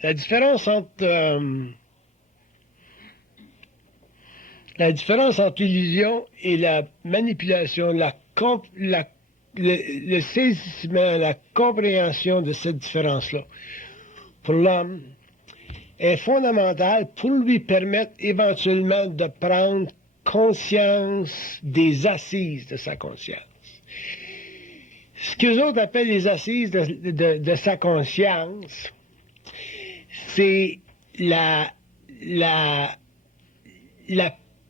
La différence entre l'illusion et la manipulation, le saisissement, la compréhension de cette différence-là, pour l'homme, est fondamentale pour lui permettre éventuellement de prendre conscience des assises de sa conscience. Ce qu'eux autres appellent les assises de sa conscience, c'est la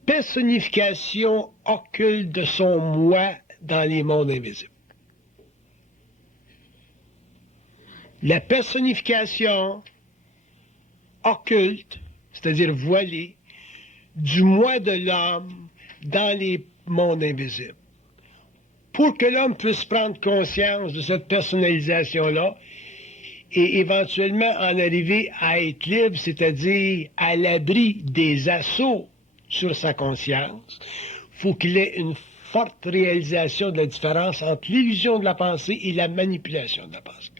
personnification occulte de son moi dans les mondes invisibles. La personnification occulte, c'est-à-dire voilée, du moi de l'homme dans les mondes invisibles. Pour que l'homme puisse prendre conscience de cette personnalisation-là et éventuellement en arriver à être libre, c'est-à-dire à l'abri des assauts sur sa conscience, il faut qu'il ait une forte réalisation de la différence entre l'illusion de la pensée et la manipulation de la pensée.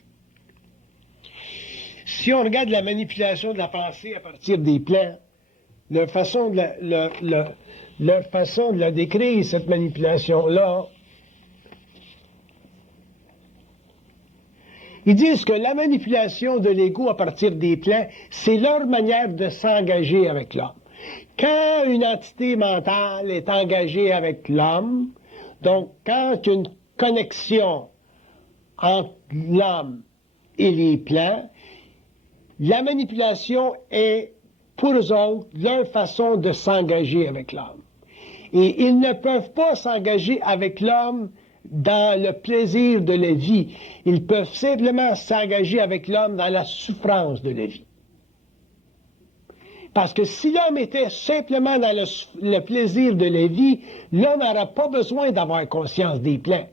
Si on regarde la manipulation de la pensée à partir des plans, leur façon de la décrire, cette manipulation-là, ils disent que la manipulation de l'ego à partir des plans, c'est leur manière de s'engager avec l'homme. Quand une entité mentale est engagée avec l'homme, donc quand il y a une connexion entre l'homme et les plans, la manipulation est, pour eux autres, leur façon de s'engager avec l'homme. Et ils ne peuvent pas s'engager avec l'homme dans le plaisir de la vie. Ils peuvent simplement s'engager avec l'homme dans la souffrance de la vie. Parce que si l'homme était simplement dans le plaisir de la vie, l'homme n'aurait pas besoin d'avoir conscience des plans.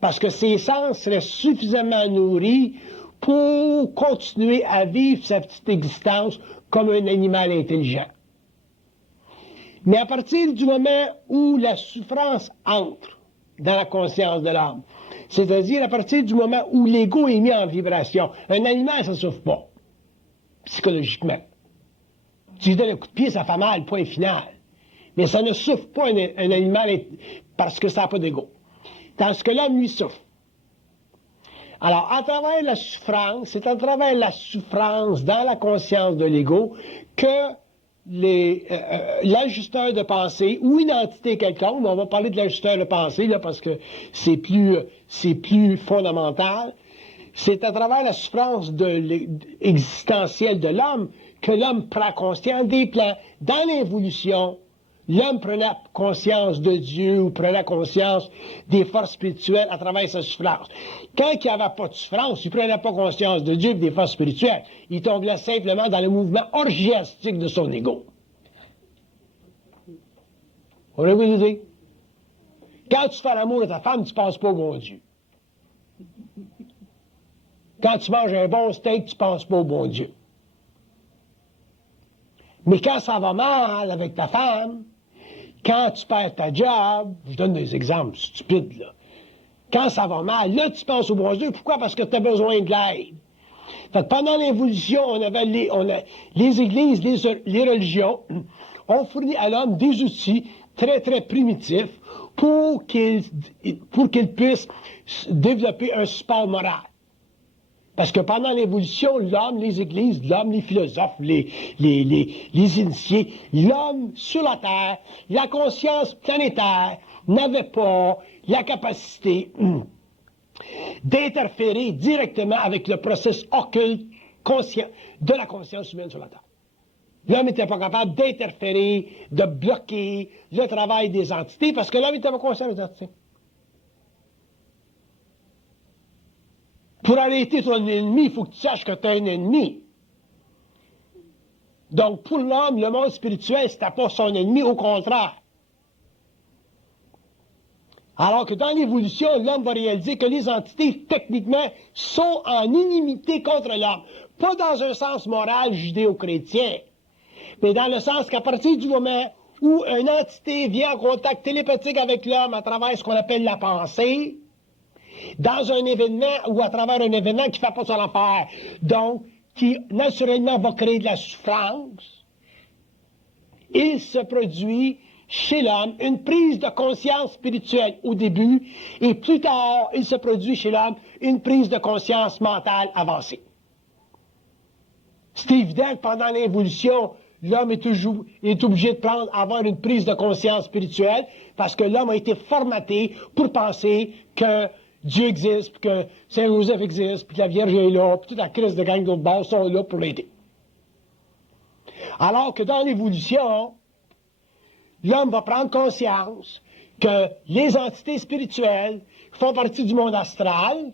Parce que ses sens seraient suffisamment nourris pour continuer à vivre sa petite existence comme un animal intelligent. Mais à partir du moment où la souffrance entre dans la conscience de l'homme, c'est-à-dire à partir du moment où l'ego est mis en vibration, un animal, ça ne souffre pas, psychologiquement. Tu lui donnes un coup de pied, ça fait mal, point final. Mais ça ne souffre pas un animal parce que ça n'a pas d'ego. Tandis que l'homme, lui, souffre. Alors, à travers la souffrance, c'est à travers la souffrance dans la conscience de l'ego que l'ajusteur de pensée ou une entité quelconque, on va parler de l'ajusteur de pensée là, parce que c'est plus fondamental, c'est à travers la souffrance existentielle de l'homme que l'homme prend conscience des plans. Dans l'évolution, l'homme prenait conscience de Dieu ou prenait conscience des forces spirituelles à travers sa souffrance. Quand il n'y avait pas de souffrance, il ne prenait pas conscience de Dieu et des forces spirituelles. Il tombait simplement dans le mouvement orgiastique de son ego. On a vu l'idée? Quand tu fais l'amour à ta femme, tu ne penses pas au bon Dieu. Quand tu manges un bon steak, tu ne penses pas au bon Dieu. Mais quand ça va mal avec ta femme, quand tu perds ta job, je donne des exemples stupides, là. Quand ça va mal, là, tu penses au bon Dieu. Pourquoi? Parce que tu as besoin de l'aide. Fait que pendant l'évolution, on avait les églises, les religions, ont fourni à l'homme des outils très, très primitifs pour qu'il puisse développer un support moral. Parce que pendant l'évolution, l'homme, les églises, l'homme, les philosophes, les initiés, l'homme sur la Terre, la conscience planétaire n'avait pas la capacité d'interférer directement avec le processus occulte conscient de la conscience humaine sur la Terre. L'homme n'était pas capable d'interférer, de bloquer le travail des entités parce que l'homme n'était pas conscient des entités. Pour arrêter ton ennemi, il faut que tu saches que tu as un ennemi. Donc, pour l'homme, le monde spirituel, c'était pas son ennemi, au contraire. Alors que dans l'évolution, l'homme va réaliser que les entités, techniquement, sont en inimité contre l'homme. Pas dans un sens moral judéo-chrétien, mais dans le sens qu'à partir du moment où une entité vient en contact télépathique avec l'homme à travers ce qu'on appelle la pensée, dans un événement ou à travers un événement qui fait pas son affaire, donc qui naturellement va créer de la souffrance, il se produit chez l'homme une prise de conscience spirituelle au début, et plus tard, il se produit chez l'homme une prise de conscience mentale avancée. C'est évident que pendant l'évolution, l'homme est obligé de avoir une prise de conscience spirituelle, parce que l'homme a été formaté pour penser que Dieu existe, puis que Saint-Joseph existe, puis que la Vierge est là, puis toute la crise de gang d'autres bords sont là pour l'aider. Alors que dans l'évolution, l'homme va prendre conscience que les entités spirituelles font partie du monde astral.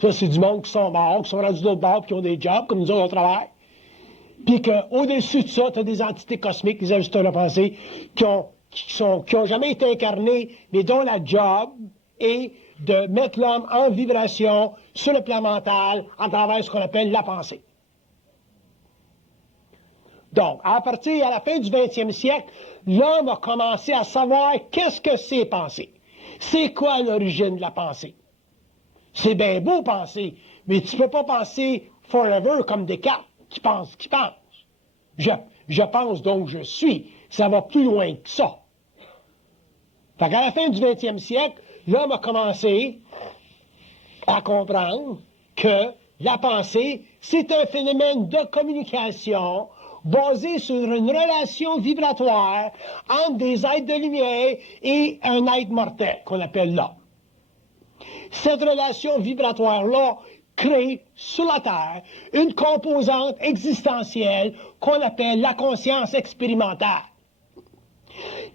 Ça, c'est du monde qui sont morts, qui sont rendus d'autres bords, qui ont des jobs, comme nous autres, on travaille. Puis qu'au-dessus de ça, tu as des entités cosmiques, des ajusteurs de pensée, qui ont jamais été incarnées, mais dont la job est de mettre l'homme en vibration sur le plan mental à travers ce qu'on appelle la pensée. Donc, à la fin du 20e siècle, l'homme a commencé à savoir qu'est-ce que c'est penser. C'est quoi l'origine de la pensée? C'est bien beau penser, mais tu ne peux pas penser forever comme Descartes qui pense. Je pense donc je suis. Ça va plus loin que ça. Fait qu'à la fin du 20e siècle, l'homme a commencé à comprendre que la pensée, c'est un phénomène de communication basé sur une relation vibratoire entre des êtres de lumière et un être mortel qu'on appelle l'homme. Cette relation vibratoire-là crée sur la Terre une composante existentielle qu'on appelle la conscience expérimentale.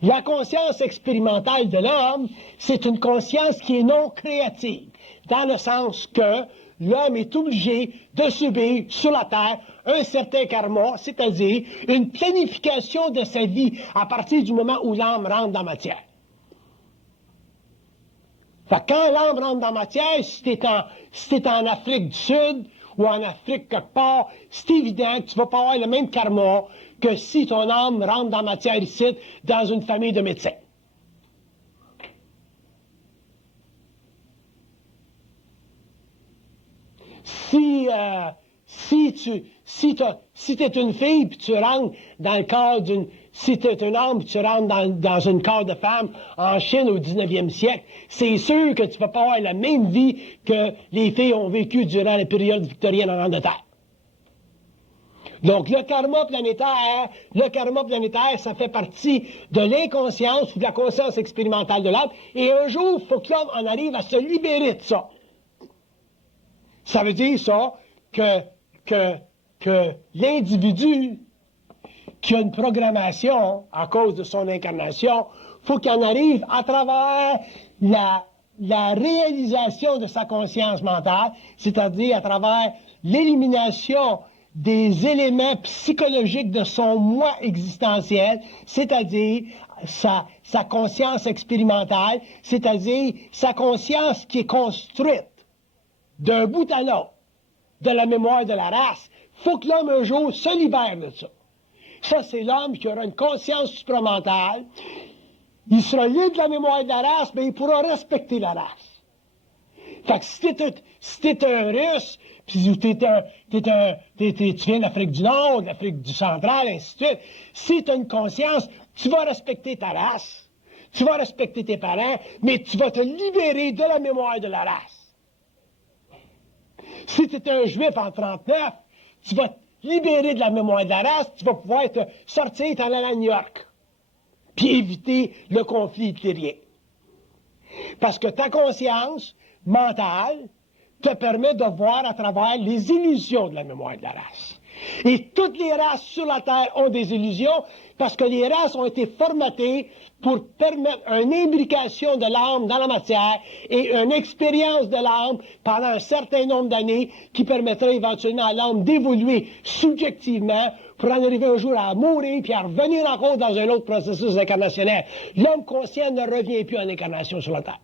La conscience expérimentale de l'homme, c'est une conscience qui est non créative, dans le sens que l'homme est obligé de subir sur la Terre un certain karma, c'est-à-dire une planification de sa vie à partir du moment où l'âme rentre dans la matière. Fait que quand l'âme rentre dans la matière, si t'es en Afrique du Sud ou en Afrique quelque part, c'est évident que tu vas pas avoir le même karma que si ton âme rentre dans la matière ici, dans une famille de médecins. Si t'es une fille puis tu rentres dans le corps si t'es un homme puis tu rentres dans un corps de femme en Chine au 19e siècle, c'est sûr que tu vas pas avoir la même vie que les filles ont vécu durant la période victorienne en Angleterre. Donc, le karma planétaire, ça fait partie de l'inconscience ou de la conscience expérimentale de l'âme, et un jour, il faut que l'homme en arrive à se libérer de ça. Ça veut dire ça que l'individu qui a une programmation à cause de son incarnation, faut qu'il en arrive à travers la réalisation de sa conscience mentale, c'est-à-dire à travers l'élimination des éléments psychologiques de son moi existentiel, c'est-à-dire sa conscience expérimentale, c'est-à-dire sa conscience qui est construite d'un bout à l'autre de la mémoire de la race. Faut que l'homme un jour se libère de ça. Ça, c'est l'homme qui aura une conscience supramentale. Il sera libre de la mémoire de la race, mais il pourra respecter la race. Fait que si t'es un Russe, puis tu viens d'Afrique du Nord, d'Afrique du Central, ainsi de suite, si tu as une conscience, tu vas respecter ta race, tu vas respecter tes parents, mais tu vas te libérer de la mémoire de la race. Si tu étais un Juif en 1939, tu vas te libérer de la mémoire de la race, tu vas pouvoir te sortir et t'en aller à New York, puis éviter le conflit hitlérien. Parce que ta conscience mentale te permet de voir à travers les illusions de la mémoire de la race. Et toutes les races sur la Terre ont des illusions parce que les races ont été formatées pour permettre une imbrication de l'âme dans la matière et une expérience de l'âme pendant un certain nombre d'années qui permettrait éventuellement à l'âme d'évoluer subjectivement pour en arriver un jour à mourir puis à revenir encore dans un autre processus incarnationnel. L'homme conscient ne revient plus en incarnation sur la Terre.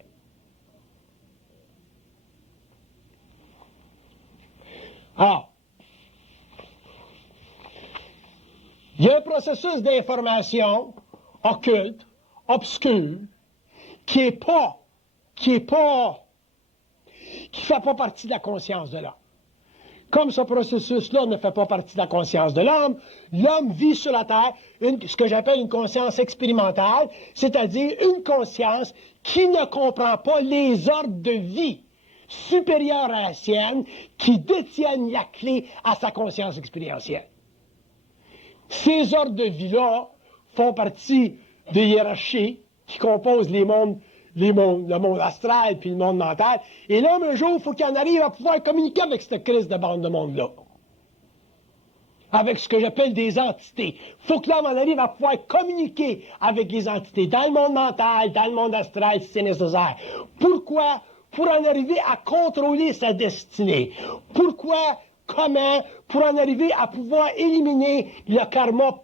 Alors, Il y a un processus d'information occulte, obscur, qui fait pas partie de la conscience de l'homme. Comme ce processus-là ne fait pas partie de la conscience de l'homme, l'homme vit sur la Terre ce que j'appelle une conscience expérimentale, c'est-à-dire une conscience qui ne comprend pas les ordres de vie supérieurs à la sienne, qui détiennent la clé à sa conscience expérientielle. Ces ordres de vie-là font partie des hiérarchies qui composent le monde astral puis le monde mental. Et l'homme, un jour, il faut qu'il en arrive à pouvoir communiquer avec cette crise de bande de monde-là. Avec ce que j'appelle des entités. Il faut que l'homme en arrive à pouvoir communiquer avec les entités dans le monde mental, dans le monde astral, si c'est nécessaire. Pourquoi? Pour en arriver à contrôler sa destinée. Pourquoi? Comment? Pour en arriver à pouvoir éliminer le karma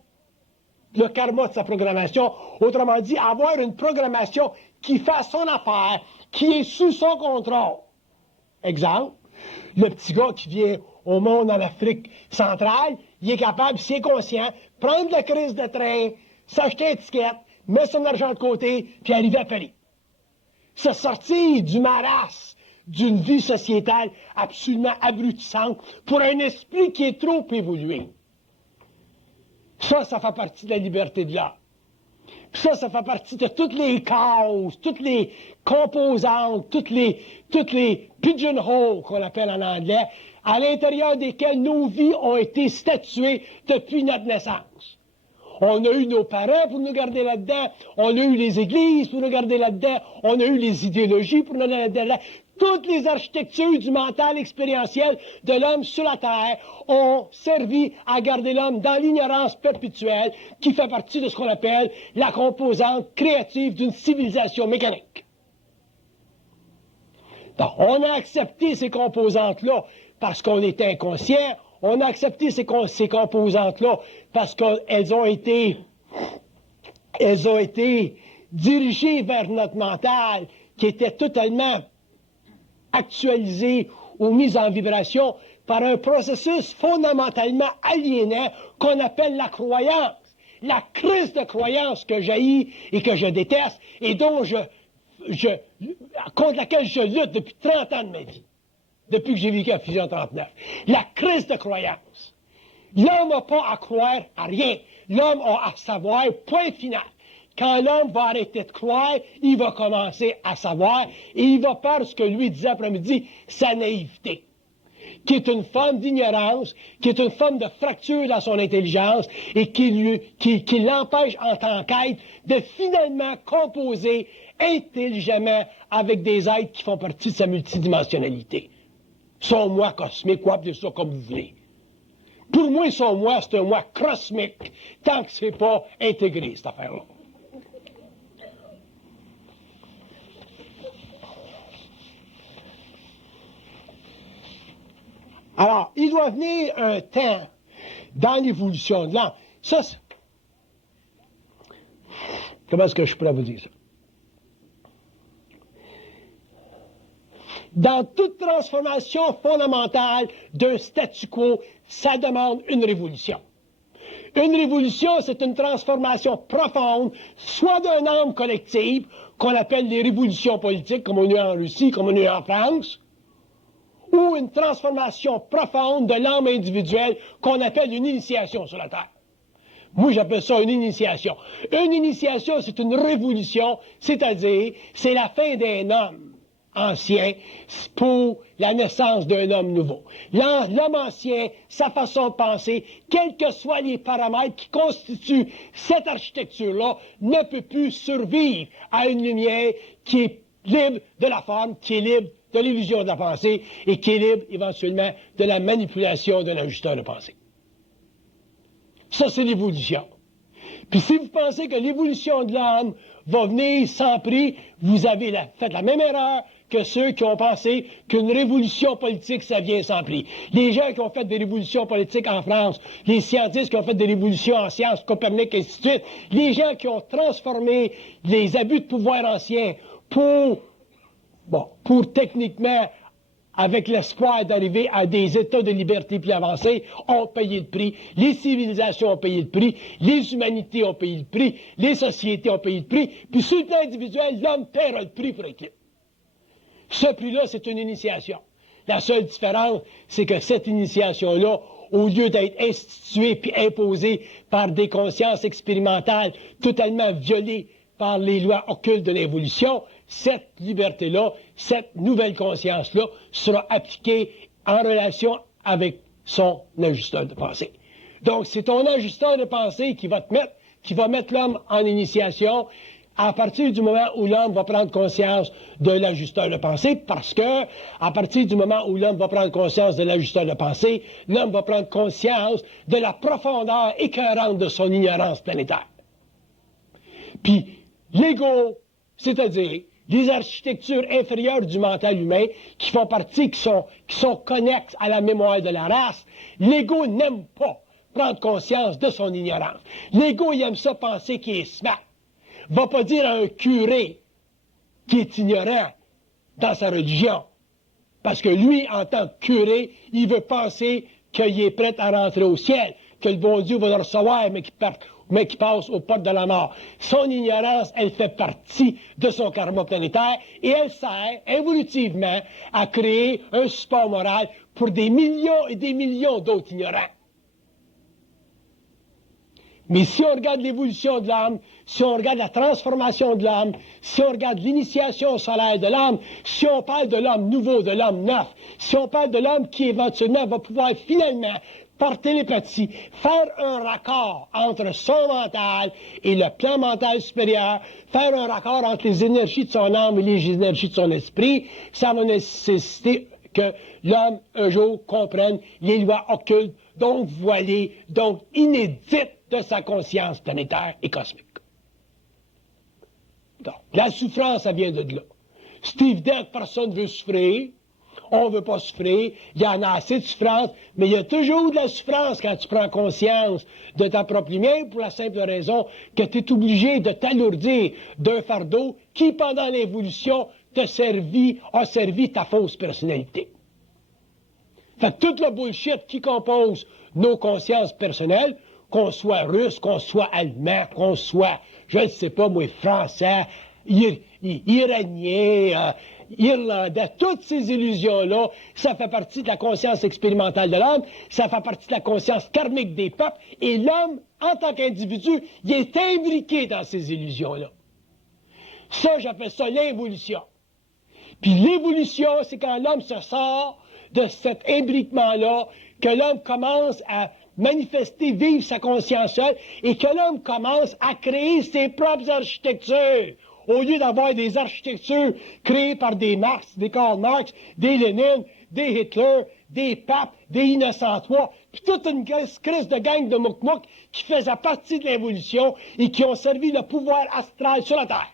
de sa programmation. Autrement dit, avoir une programmation qui fait son affaire, qui est sous son contrôle. Exemple, le petit gars qui vient au monde en Afrique centrale, il est capable, s'il est conscient, prendre la crise de train, s'acheter une ticket, mettre son argent de côté, puis arriver à Paris. Se sortir du marasme d'une vie sociétale absolument abrutissante pour un esprit qui est trop évolué. Ça fait partie de la liberté de l'homme. Ça fait partie de toutes les causes, toutes les composantes, toutes les pigeonholes qu'on appelle en anglais, à l'intérieur desquelles nos vies ont été statuées depuis notre naissance. On a eu nos parents pour nous garder là-dedans, on a eu les églises pour nous garder là-dedans, on a eu les idéologies pour nous garder là-dedans. Toutes les architectures du mental expérientiel de l'homme sur la Terre ont servi à garder l'homme dans l'ignorance perpétuelle qui fait partie de ce qu'on appelle la composante créative d'une civilisation mécanique. Donc, on a accepté ces composantes-là parce qu'on était inconscient, on a accepté ces composantes-là parce qu'elles ont été dirigées vers notre mental qui était totalement actualisé ou mis en vibration par un processus fondamentalement aliénant qu'on appelle la croyance. La crise de croyance que j'haïs et que je déteste et dont contre laquelle je lutte depuis 30 ans de ma vie. Depuis que j'ai vécu à Fusion 39. La crise de croyance. L'homme n'a pas à croire à rien. L'homme a à savoir, point final. Quand l'homme va arrêter de croire, il va commencer à savoir et il va perdre ce que lui disait après-midi, sa naïveté, qui est une forme d'ignorance, qui est une forme de fracture dans son intelligence et qui l'empêche en tant qu'être de finalement composer intelligemment avec des êtres qui font partie de sa multidimensionnalité. Son moi cosmique, ou appelez ça comme vous voulez. Pour moi, son moi, c'est un moi cosmique, tant que c'est pas intégré, cette affaire-là. Alors, il doit venir un temps dans l'évolution de l'homme. Ça, comment est-ce que je pourrais vous dire ça? Dans toute transformation fondamentale d'un statu quo, ça demande une révolution. Une révolution, c'est une transformation profonde, soit d'un âme collective, qu'on appelle les révolutions politiques, comme on a eu en Russie, comme on a eu en France, ou une transformation profonde de l'âme individuelle, qu'on appelle une initiation sur la Terre. Moi, j'appelle ça une initiation. Une initiation, c'est une révolution, c'est-à-dire, c'est la fin d'un homme ancien pour la naissance d'un homme nouveau. L'homme ancien, sa façon de penser, quels que soient les paramètres qui constituent cette architecture-là, ne peut plus survivre à une lumière qui est libre de la forme, qui est libre de l'illusion de la pensée et qui est libre éventuellement de la manipulation d'un ajusteur de pensée. Ça, c'est l'évolution. Puis si vous pensez que l'évolution de l'homme va venir sans prix, vous avez fait la même erreur que ceux qui ont pensé qu'une révolution politique, ça vient sans prix. Les gens qui ont fait des révolutions politiques en France, les scientifiques qui ont fait des révolutions en sciences, Copernic, et ainsi de suite, les gens qui ont transformé les abus de pouvoir anciens pour techniquement avec l'espoir d'arriver à des états de liberté plus avancés, ont payé le prix. Les civilisations ont payé le prix. Les humanités ont payé le prix. Les sociétés ont payé le prix. Puis sur le plan individuel, l'homme paiera le prix pour être libre. Ce prix-là, c'est une initiation. La seule différence, c'est que cette initiation-là, au lieu d'être instituée puis imposée par des consciences expérimentales totalement violées par les lois occultes de l'évolution, cette liberté-là, cette nouvelle conscience-là sera appliquée en relation avec son ajusteur de pensée. Donc, c'est ton ajusteur de pensée qui va mettre l'homme en initiation à partir du moment où l'homme va prendre conscience de l'ajusteur de pensée, parce que, à partir du moment où l'homme va prendre conscience de l'ajusteur de pensée, l'homme va prendre conscience de la profondeur écœurante de son ignorance planétaire. Puis, l'ego, c'est-à-dire les architectures inférieures du mental humain qui font partie, qui sont connexes à la mémoire de la race, l'ego n'aime pas prendre conscience de son ignorance. L'ego, il aime ça penser qu'il est smart. Va pas dire à un curé qui est ignorant dans sa religion, parce que lui, en tant que curé, il veut penser qu'il est prêt à rentrer au ciel, que le bon Dieu va le recevoir, mais qu'il passe aux portes de la mort. Son ignorance, elle fait partie de son karma planétaire et elle sert évolutivement à créer un support moral pour des millions et des millions d'autres ignorants. Mais si on regarde l'évolution de l'âme, si on regarde la transformation de l'âme, si on regarde l'initiation solaire de l'âme, si on parle de l'homme nouveau, de l'homme neuf, si on parle de l'homme qui éventuellement va pouvoir finalement, par télépathie, faire un raccord entre son mental et le plan mental supérieur, faire un raccord entre les énergies de son âme et les énergies de son esprit, ça va nécessiter que l'homme, un jour, comprenne les lois occultes, donc voilées, donc inédites de sa conscience planétaire et cosmique. Donc, la souffrance, ça vient de là. C'est évident que personne ne veut souffrir. On ne veut pas souffrir. Il y en a assez de souffrance, mais il y a toujours de la souffrance quand tu prends conscience de ta propre lumière pour la simple raison que tu es obligé de t'alourdir d'un fardeau qui, pendant l'évolution, a servi ta fausse personnalité. Fait que toute le bullshit qui compose nos consciences personnelles, qu'on soit russe, qu'on soit allemand, qu'on soit, je ne sais pas, moi, français, iranien, irlandais, toutes ces illusions-là, ça fait partie de la conscience expérimentale de l'homme, ça fait partie de la conscience karmique des peuples, et l'homme, en tant qu'individu, il est imbriqué dans ces illusions-là. Ça, j'appelle ça l'évolution. Puis l'évolution, c'est quand l'homme se sort de cet imbriquement-là, que l'homme commence à manifester, vivre sa conscience seule, et que l'homme commence à créer ses propres architectures, au lieu d'avoir des architectures créées par des Marx, des Karl Marx, des Lénine, des Hitler, des papes, des Innocents III, puis toute une crise de gang de mouk-mouk qui faisait partie de l'évolution et qui ont servi le pouvoir astral sur la Terre.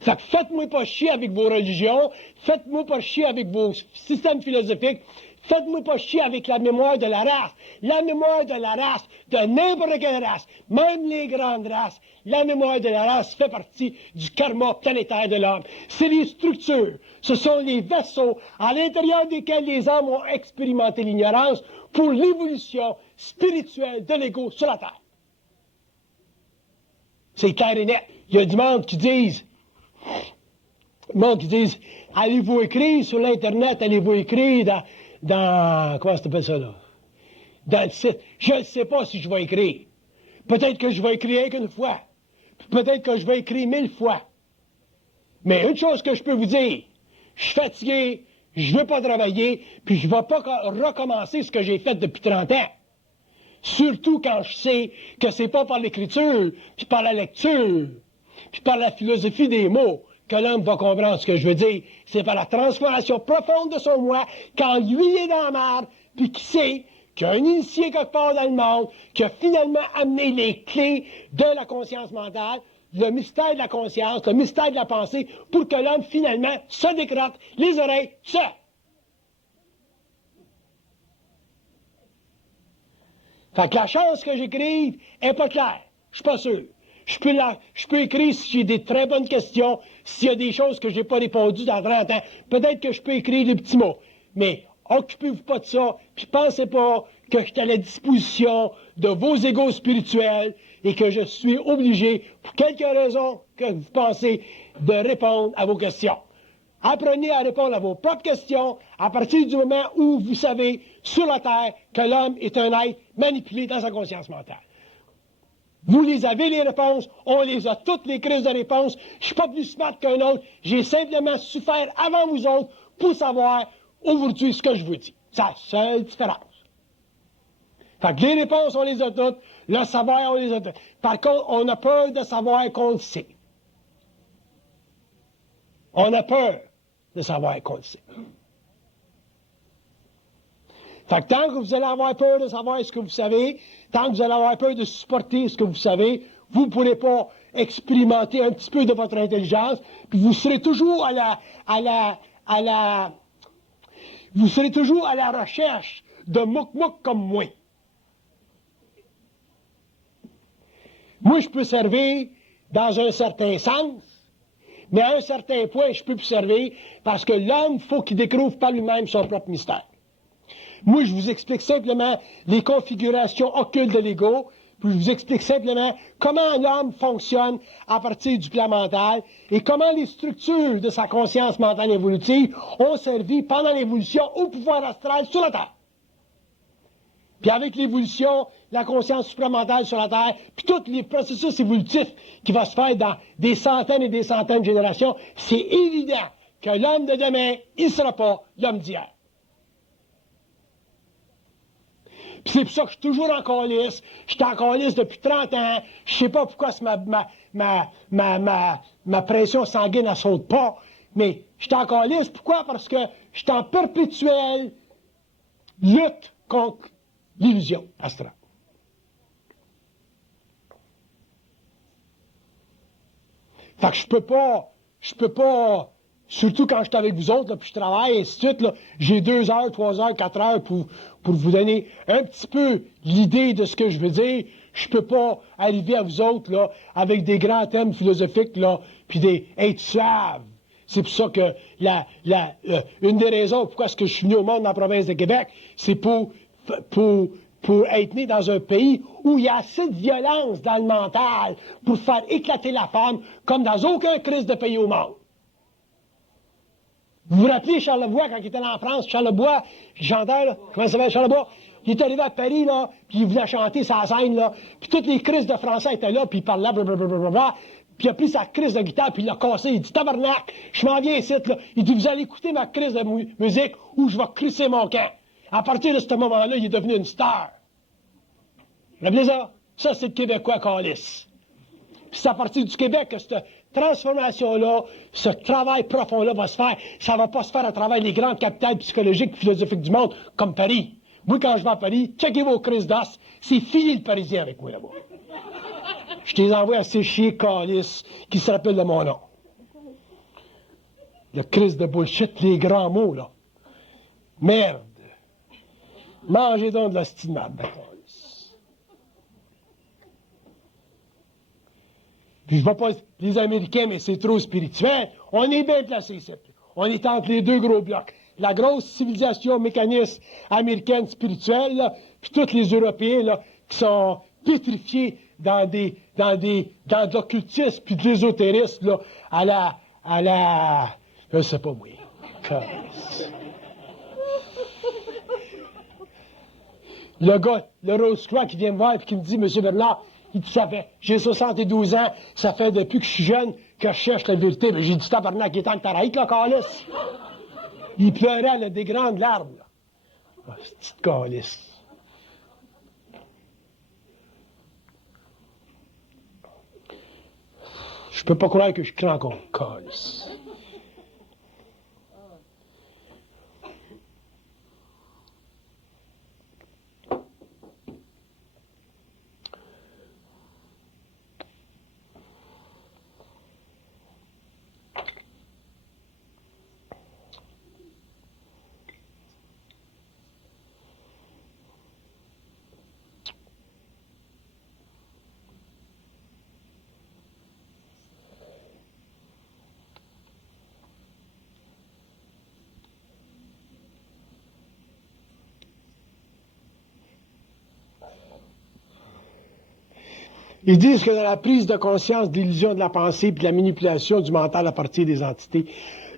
Fait que faites-moi pas chier avec vos religions, faites-moi pas chier avec vos systèmes philosophiques, faites-moi pas chier avec la mémoire de la race. La mémoire de la race, de n'importe quelle race, même les grandes races, la mémoire de la race fait partie du karma planétaire de l'homme. C'est les structures, ce sont les vaisseaux à l'intérieur desquels les hommes ont expérimenté l'ignorance pour l'évolution spirituelle de l'ego sur la Terre. C'est clair et net. Il y a du monde qui disent, allez-vous écrire sur l'Internet, allez-vous écrire dans comment ça s'appelle ça là? Dans le site. Je ne sais pas si je vais écrire. Peut-être que je vais écrire qu'une fois. Peut-être que je vais écrire 1000 fois. Mais une chose que je peux vous dire, je suis fatigué, je ne veux pas travailler, puis je ne vais pas recommencer ce que j'ai fait depuis 30 ans. Surtout quand je sais que c'est pas par l'écriture, puis par la lecture, puis par la philosophie des mots que l'homme va comprendre ce que je veux dire. C'est par la transformation profonde de son moi, quand lui est dans la merde, puis qui sait qu'il y a un initié quelque part dans le monde, qui a finalement amené les clés de la conscience mentale, le mystère de la conscience, le mystère de la pensée, pour que l'homme finalement se décrotte les oreilles seul. Fait que la chance que j'écrive est pas claire. Je suis pas sûr. Je peux écrire si j'ai des très bonnes questions, s'il y a des choses que j'ai pas répondues dans 30 ans. Peut-être que je peux écrire des petits mots. Mais occupez-vous pas de ça, puis pensez pas que je suis à la disposition de vos égos spirituels et que je suis obligé, pour quelque raison que vous pensez, de répondre à vos questions. Apprenez à répondre à vos propres questions à partir du moment où vous savez, sur la Terre, que l'homme est un être manipulé dans sa conscience mentale. Vous les avez, les réponses, on les a toutes, les crises de réponses. Je ne suis pas plus smart qu'un autre, j'ai simplement su faire avant vous autres pour savoir aujourd'hui ce que je vous dis. C'est la seule différence. Fait que les réponses, on les a toutes, le savoir, on les a toutes. Par contre, on a peur de savoir qu'on le sait. On a peur de savoir qu'on le sait. Fait que tant que vous allez avoir peur de savoir ce que vous savez, tant que vous allez avoir peur de supporter ce que vous savez, vous ne pourrez pas expérimenter un petit peu de votre intelligence, puis vous serez toujours vous serez toujours à la recherche de mouk-mouk comme moi. Moi, je peux servir dans un certain sens, mais à un certain point, je peux plus servir parce que l'homme, faut qu'il découvre par lui-même son propre mystère. Moi, je vous explique simplement les configurations occultes de l'ego, puis je vous explique simplement comment l'homme fonctionne à partir du plan mental et comment les structures de sa conscience mentale évolutive ont servi pendant l'évolution au pouvoir astral sur la Terre. Puis avec l'évolution, la conscience supramentale sur la Terre, puis tous les processus évolutifs qui vont se faire dans des centaines et des centaines de générations, c'est évident que l'homme de demain, il ne sera pas l'homme d'hier. Puis c'est pour ça que je suis toujours en calice. Je suis en calice depuis 30 ans. Je ne sais pas pourquoi ma pression sanguine ne saute pas. Mais je suis en calice. Pourquoi? Parce que je suis en perpétuelle lutte contre l'illusion astrale. Fait que je peux pas, surtout quand je suis avec vous autres, là, puis je travaille, et ainsi de suite, là, j'ai 2 heures, 3 heures, 4 heures pour vous donner un petit peu l'idée de ce que je veux dire. Je peux pas arriver à vous autres, là, avec des grands thèmes philosophiques, là, puis être suave. C'est pour ça que une des raisons pourquoi est-ce que je suis venu au monde dans la province de Québec, c'est pour être né dans un pays où il y a assez de violence dans le mental pour faire éclater la femme comme dans aucun crise de pays au monde. Vous vous rappelez Charlevoix, quand il était là en France, Charlevoix, le chanteur, là, comment ça s'appelle Charlevoix? Il est arrivé à Paris, là, puis il voulait chanter sa scène, là, puis toutes les crises de français étaient là, puis il parlait, blablabla, puis il a pris sa crise de guitare, puis il l'a cassé, il dit, tabarnak, je m'en viens ici, là. Il dit, vous allez écouter ma crise de musique ou je vais crisser mon camp. À partir de ce moment-là, il est devenu une star. Vous rappelez ça? Ça, c'est le Québécois calice. Puis c'est à partir du Québec que cette transformation-là, ce travail profond-là va se faire. Ça ne va pas se faire à travers les grandes capitales psychologiques et philosophiques du monde, comme Paris. Moi, quand je vais à Paris, checkez vos crises d'os, c'est fini le Parisien avec moi là-bas. Je les envoie à ces chiens calices qui se rappellent de mon nom. Le crise de bullshit, les grands mots, là. Merde. Mangez donc de la stimade, d'accord. Puis je ne vois pas les Américains, mais c'est trop spirituel. On est bien placés ici. On est entre les deux gros blocs. La grosse civilisation mécaniste américaine spirituelle, là, puis tous les Européens là, qui sont pétrifiés dans de l'occultisme puis de l'ésotérisme là, à la, je sais pas moi. Le gars, le Rose Croix qui vient me voir et qui me dit, M. Bernard, il dit, j'ai 72 ans, ça fait depuis que je suis jeune que je cherche la vérité. Mais j'ai dit, tabarnak, il est temps que t'arrêtes, là, calice. Il pleurait, là, des grandes larmes, là. Oh, petite calice. Je peux pas croire que je crie encore, calice. Ils disent que dans la prise de conscience de l'illusion de la pensée puis de la manipulation du mental à partir des entités,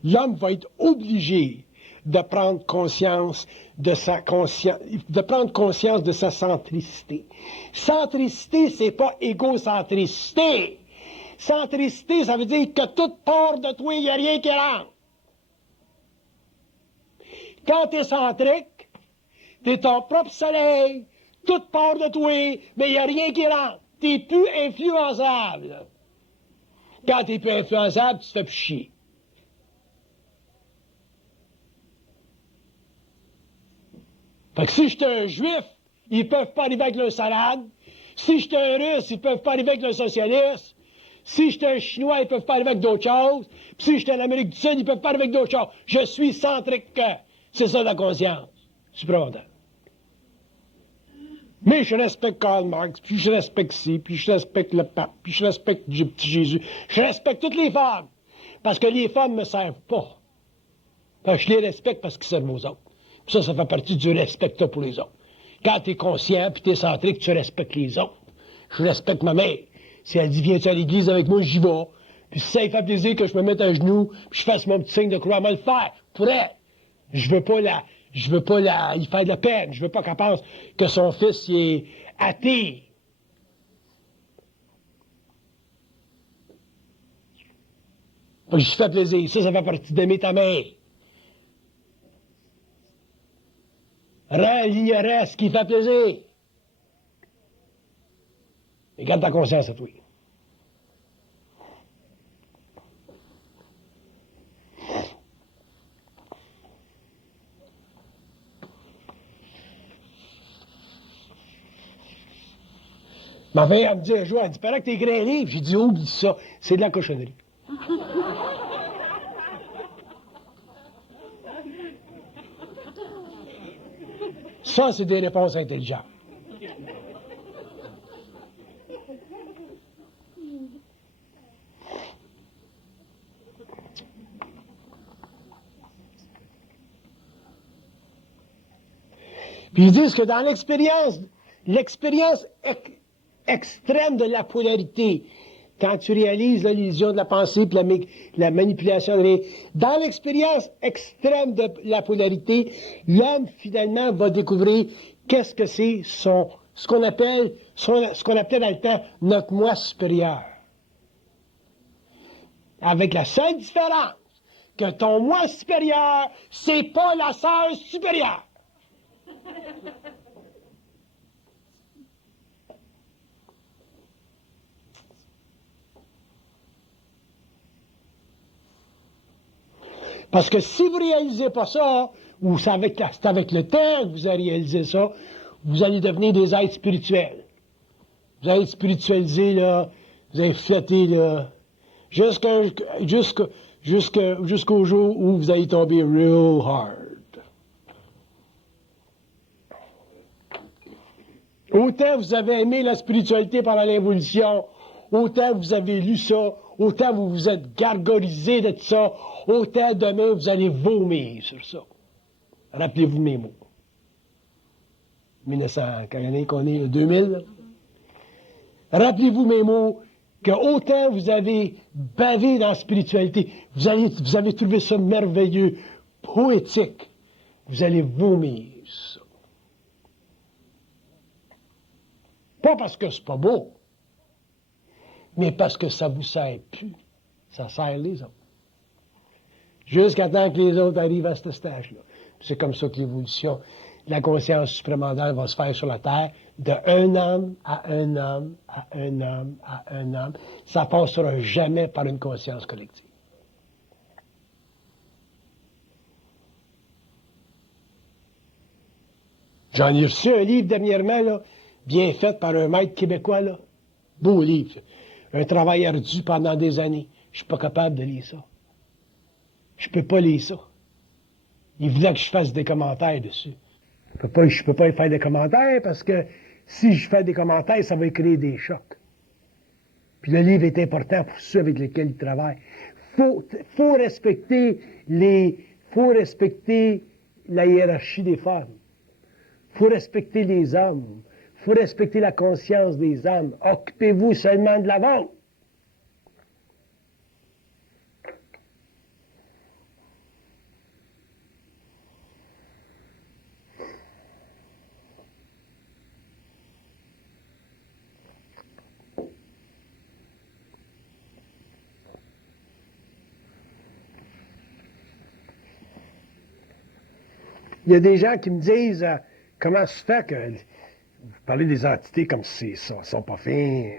l'homme va être obligé de prendre conscience de sa centricité. Centricité, c'est pas égocentricité. Centricité, ça veut dire que toute part de toi, il n'y a rien qui rentre. Quand tu es centrique, tu es ton propre soleil, toute part de toi, mais il n'y a rien qui rentre. Tu n'es plus influençable. Quand tu n'es plus influençable, tu te fais plus chier. Fait que si j'étais un juif, ils peuvent pas arriver avec leur salade. Si j'étais un russe, ils peuvent pas arriver avec le socialiste. Si j'étais un chinois, ils peuvent pas arriver avec d'autres choses. Puis si j'étais en Amérique du Sud, ils peuvent pas arriver avec d'autres choses. Je suis centrique. C'est ça la conscience. Supramentale. Mais je respecte Karl Marx, puis je respecte ci, puis je respecte le pape, puis je respecte Jésus. Je respecte toutes les femmes. Parce que les femmes me servent pas. Fait que je les respecte parce qu'ils servent aux autres. Ça fait partie du respect que tu as pour les autres. Quand tu es conscient puis tu es centré, que tu respectes les autres. Je respecte ma mère. Si elle dit, viens-tu à l'église avec moi, j'y vais. Puis si ça lui fait plaisir que je me mette à genoux, puis je fasse mon petit signe de croix, moi le faire. Pour elle. Je veux pas y faire de la peine. Je veux pas qu'elle pense que son fils, il est athée. Fait que je fais plaisir. Ça fait partie d'aimer ta mère. Rends l'ignorant ce qui fait plaisir. Et garde ta conscience à toi. Ma fille, elle me dit un jour, elle dit, paraît que t'es écrit un livre. J'ai dit, oublie ça, c'est de la cochonnerie. Ça, c'est des réponses intelligentes. Puis ils disent que dans l'expérience extrême de la polarité, quand tu réalises l'illusion de la pensée et la manipulation dans l'expérience extrême de la polarité, l'homme finalement va découvrir qu'est-ce que c'est ce qu'on appelait dans le temps notre moi supérieur. Avec la seule différence que ton moi supérieur, c'est pas la sœur supérieure. Parce que si vous ne réalisez pas ça, ou c'est avec le temps que vous allez réaliser ça, vous allez devenir des êtres spirituels. Vous allez être spiritualisés, là, vous allez flotter, là, jusqu'au jour où vous allez tomber real hard. Autant vous avez aimé la spiritualité pendant l'évolution, autant vous avez lu ça, autant vous vous êtes gargorisé de ça, autant demain vous allez vomir sur ça. Rappelez-vous mes mots. 1900, quand l'année qu'on est, 2000. Rappelez-vous mes mots, que autant vous avez bavé dans la spiritualité, vous avez trouvé ça merveilleux, poétique, vous allez vomir ça. Pas parce que c'est pas beau, mais parce que ça vous sert plus. Ça sert les autres. Jusqu'à temps que les autres arrivent à ce stage-là. C'est comme ça que l'évolution de la conscience supramentale va se faire sur la Terre, de un homme à un homme, à un homme, à un homme. Ça passera jamais par une conscience collective. J'en ai reçu un livre dernièrement, là, bien fait par un maître québécois, là. Beau livre. Un travail ardu pendant des années. Je suis pas capable de lire ça. Je peux pas lire ça. Il voulait que je fasse des commentaires dessus. Je peux pas y faire des commentaires parce que si je fais des commentaires, ça va créer des chocs. Puis le livre est important pour ceux avec lesquels il travaille. Faut respecter la hiérarchie des femmes. Faut respecter les hommes. Il faut respecter la conscience des âmes. Occupez-vous seulement de la vôtre. Il y a des gens qui me disent comment se fait que vous parlez des entités comme si sont pas fins.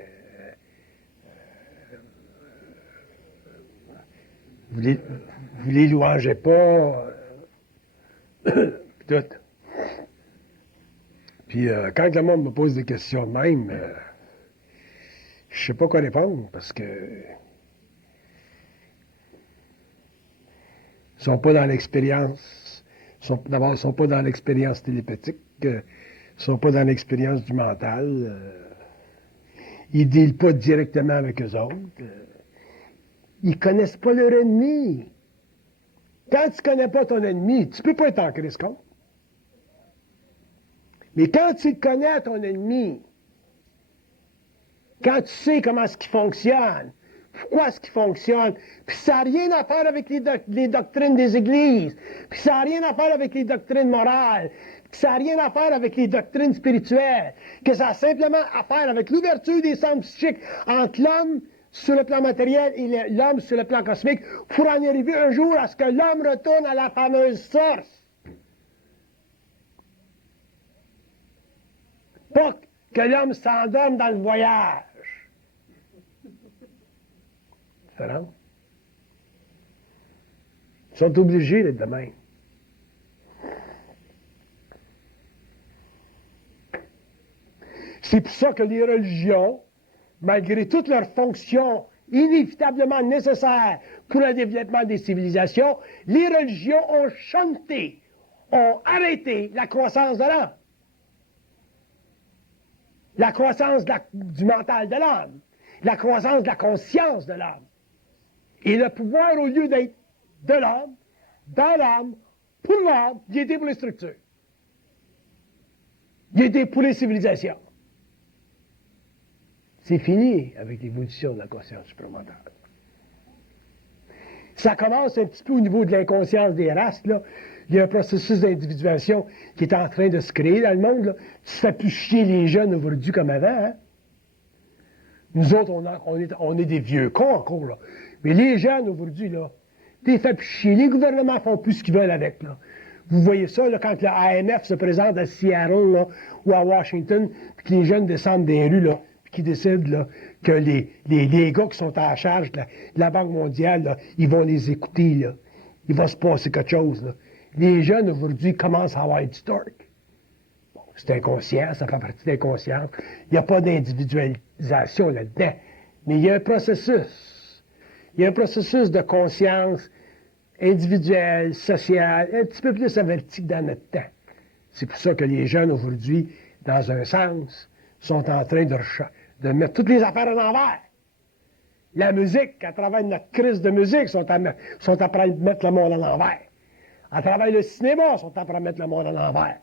Vous les louangez pas. Tout. Puis quand le monde me pose des questions de même, je sais pas quoi répondre parce que ils sont pas dans l'expérience. D'abord, ils ne sont pas dans l'expérience télépathique, ils ne sont pas dans l'expérience du mental. Ils ne dealent pas directement avec eux autres. Ils ne connaissent pas leur ennemi. Quand tu ne connais pas ton ennemi, tu ne peux pas être en crise contre. Mais quand tu connais ton ennemi, quand tu sais comment est-ce qu'il fonctionne, pourquoi est-ce qu'il fonctionne, puis ça n'a rien à faire avec les doctrines des églises, puis ça n'a rien à faire avec les doctrines morales, puis ça n'a rien à faire avec les doctrines spirituelles, que ça a simplement à faire avec l'ouverture des sens psychiques entre l'homme sur le plan matériel et l'homme sur le plan cosmique, pour en arriver un jour à ce que l'homme retourne à la fameuse source. Pas que l'homme s'endorme dans le voyage. Différent. Ils sont obligés d'être de même. C'est pour ça que les religions, malgré toutes leurs fonctions inévitablement nécessaires pour le développement des civilisations, les religions ont chanté, ont arrêté la croissance de l'homme. La croissance du mental de l'homme, la croissance de la conscience de l'homme. Et le pouvoir, au lieu d'être de l'homme, dans l'homme, pour l'homme, il était pour les structures. Il était pour les civilisations. C'est fini avec l'évolution de la conscience supramentale. Ça commence un petit peu au niveau de l'inconscience des races, là. Il y a un processus d'individuation qui est en train de se créer dans le monde, là. Tu fais plus chier les jeunes aujourd'hui comme avant, hein? Nous autres, on est des vieux cons encore, là. Mais les jeunes aujourd'hui, là, t'es fait plus chier. Les gouvernements font plus ce qu'ils veulent avec, là. Vous voyez ça, là, quand l'AMF se présente à Seattle, là, ou à Washington, puis que les jeunes descendent des rues, là, puis qu'ils décident, là, que les gars qui sont à la charge de la Banque mondiale, là, ils vont les écouter, là. Il va se passer quelque chose, là. Les jeunes, aujourd'hui, commencent à avoir du torque. Bon, c'est inconscient, ça fait partie de l'inconscience. Il n'y a pas d'individualisation là-dedans. Mais il y a un processus. Il y a un processus de conscience individuelle, sociale, un petit peu plus averti que dans notre temps. C'est pour ça que les jeunes, aujourd'hui, dans un sens, sont en train de mettre toutes les affaires à l'envers. La musique, à travers notre crise de musique, sont en train de mettre le monde à l'envers. À travers le cinéma, sont en train de mettre le monde à l'envers.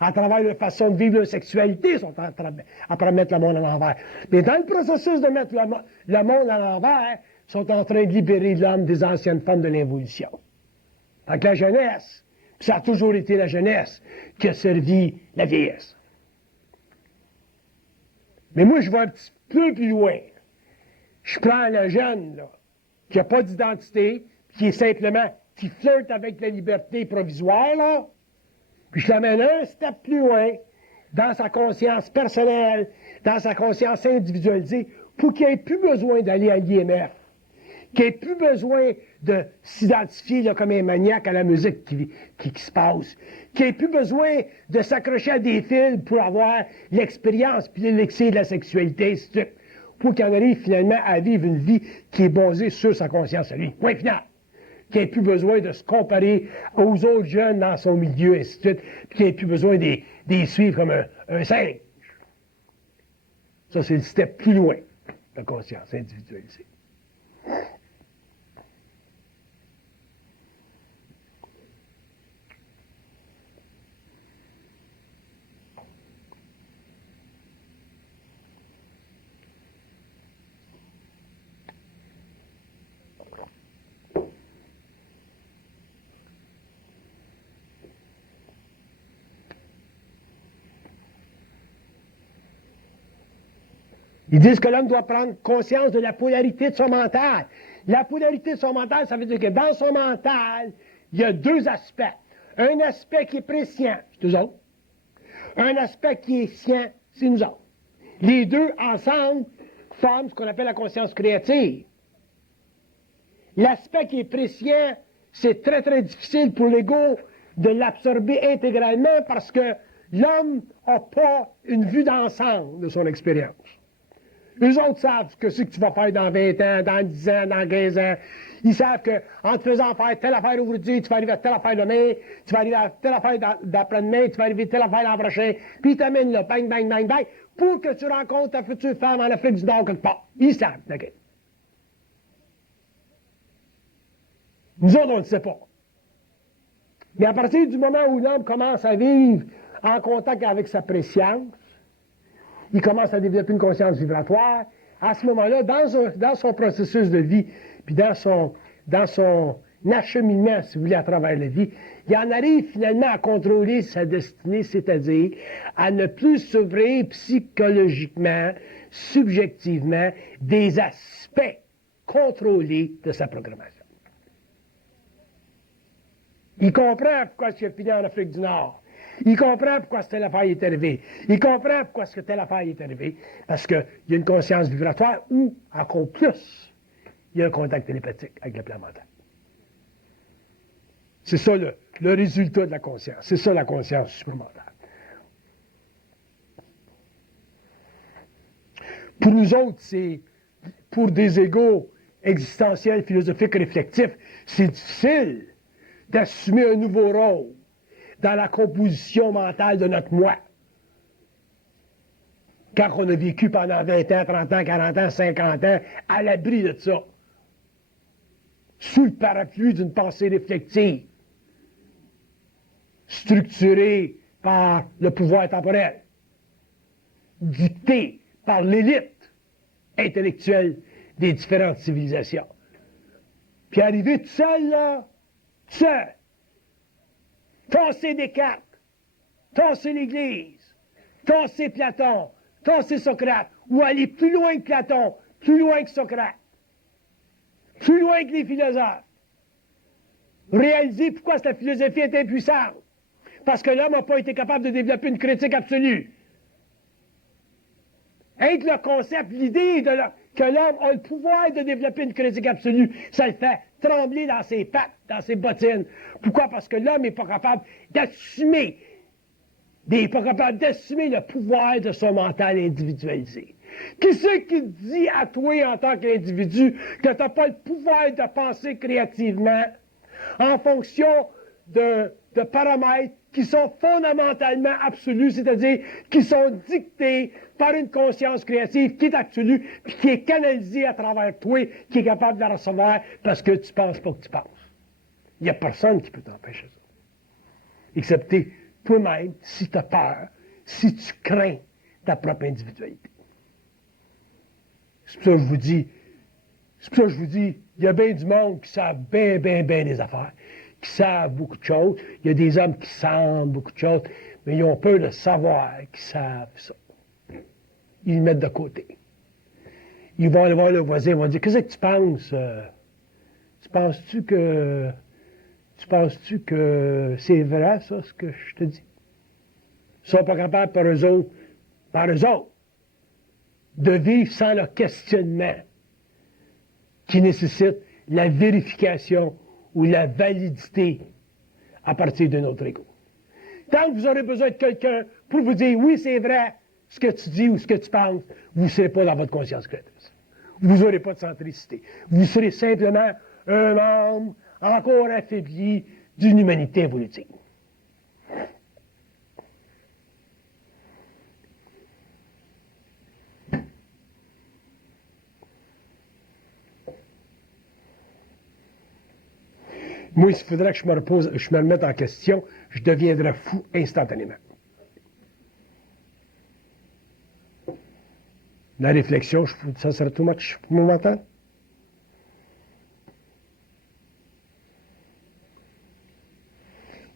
À travers la façon de vivre leur sexualité, sont en train de mettre le monde à l'envers. Mais dans le processus de mettre le monde à l'envers, sont en train de libérer l'homme des anciennes formes de l'involution. Fait que la jeunesse, puis ça a toujours été la jeunesse qui a servi la vieillesse. Mais moi, je vais un petit peu plus loin. Je prends le jeune, là, qui n'a pas d'identité, qui est simplement, qui flirte avec la liberté provisoire, là, puis je l'amène un step plus loin, dans sa conscience personnelle, dans sa conscience individualisée, pour qu'il n'ait plus besoin d'aller à l'IMF, qu'il n'ait plus besoin de s'identifier là, comme un maniaque à la musique qui se passe, qu'il n'ait plus besoin de s'accrocher à des fils pour avoir l'expérience puis l'élixir de la sexualité, ainsi de suite, pour qu'il en arrive finalement à vivre une vie qui est basée sur sa conscience à lui. Point final. Qu'il n'ait plus besoin de se comparer aux autres jeunes dans son milieu, ainsi de suite, puis qu'il n'ait plus besoin de les suivre comme un singe. Ça, c'est le step plus loin, la conscience individualisée. Ils disent que l'homme doit prendre conscience de la polarité de son mental. La polarité de son mental, ça veut dire que dans son mental, il y a deux aspects. Un aspect qui est préscient, c'est nous autres. Un aspect qui est scient, c'est nous autres. Les deux, ensemble, forment ce qu'on appelle la conscience créative. L'aspect qui est préscient, c'est très, très difficile pour l'ego de l'absorber intégralement parce que l'homme n'a pas une vue d'ensemble de son expérience. Eux autres savent ce que tu vas faire dans 20 ans, dans 10 ans, dans 15 ans. Ils savent qu'en te faisant faire telle affaire aujourd'hui, tu vas arriver à telle affaire demain, tu vas arriver à telle affaire d'après-demain, tu vas arriver à telle affaire l'an prochain, puis ils t'amènent là, bang, bang, bang, bang, pour que tu rencontres ta future femme en Afrique du Nord quelque part. Ils savent, OK. Nous autres, on ne le sait pas. Mais à partir du moment où l'homme commence à vivre en contact avec sa préscience, il commence à développer une conscience vibratoire. À ce moment-là, dans son processus de vie, puis dans son acheminement, si vous voulez, à travers la vie, il en arrive finalement à contrôler sa destinée, c'est-à-dire à ne plus s'ouvrir psychologiquement, subjectivement, des aspects contrôlés de sa programmation. Il comprend pourquoi il a fini en Afrique du Nord. Il comprend pourquoi telle affaire est arrivée. Il comprend pourquoi telle affaire est arrivée. Parce qu'il y a une conscience vibratoire ou, encore plus, il y a un contact télépathique avec le plan mental. C'est ça le résultat de la conscience. C'est ça la conscience supramentale. Pour nous autres, c'est pour des égos existentiels, philosophiques, réflectifs, c'est difficile d'assumer un nouveau rôle dans la composition mentale de notre moi. Quand on a vécu pendant 20 ans, 30 ans, 40 ans, 50 ans, à l'abri de ça, sous le parapluie d'une pensée réflexive, structurée par le pouvoir temporel, dictée par l'élite intellectuelle des différentes civilisations. Puis arrivé tout seul, là, seul, tasser Descartes, tasser l'Église, tasser Platon, tasser Socrate, ou aller plus loin que Platon, plus loin que Socrate, plus loin que les philosophes. Réaliser pourquoi la philosophie est impuissante. Parce que l'homme n'a pas été capable de développer une critique absolue. Être le concept, l'idée que l'homme a le pouvoir de développer une critique absolue, ça le fait trembler dans ses pattes, dans ses bottines. Pourquoi? Parce que l'homme n'est pas capable d'assumer, le pouvoir de son mental individualisé. Qui c'est qui dit à toi en tant qu'individu que tu n'as pas le pouvoir de penser créativement en fonction de paramètres qui sont fondamentalement absolus, c'est-à-dire qui sont dictés par une conscience créative qui est absolue, puis qui est canalisée à travers toi, qui est capable de la recevoir parce que tu penses pas que tu penses. Il n'y a personne qui peut t'empêcher ça. Excepté toi-même, si tu as peur, si tu crains ta propre individualité. C'est pour ça que je vous dis, il y a bien du monde qui savent bien des affaires, qui savent beaucoup de choses. Il y a des hommes qui savent beaucoup de choses, mais ils ont peur de savoir qu'ils savent ça. Ils le mettent de côté. Ils vont aller voir le voisin, ils vont dire, qu'est-ce que tu penses? Tu penses-tu que c'est vrai, ça, ce que je te dis? Ils ne sont pas capables par eux autres, de vivre sans le questionnement qui nécessite la vérification ou la validité à partir d'un autre ego. Tant que vous aurez besoin de quelqu'un pour vous dire oui, c'est vrai ce que tu dis ou ce que tu penses, vous ne serez pas dans votre conscience créatrice. Vous n'aurez pas de centricité. Vous serez simplement un membre encore affaibli d'une humanité évolutive. Moi, il faudrait que je me remette en question, je deviendrais fou instantanément. La réflexion, ça serait too much pour mon mental?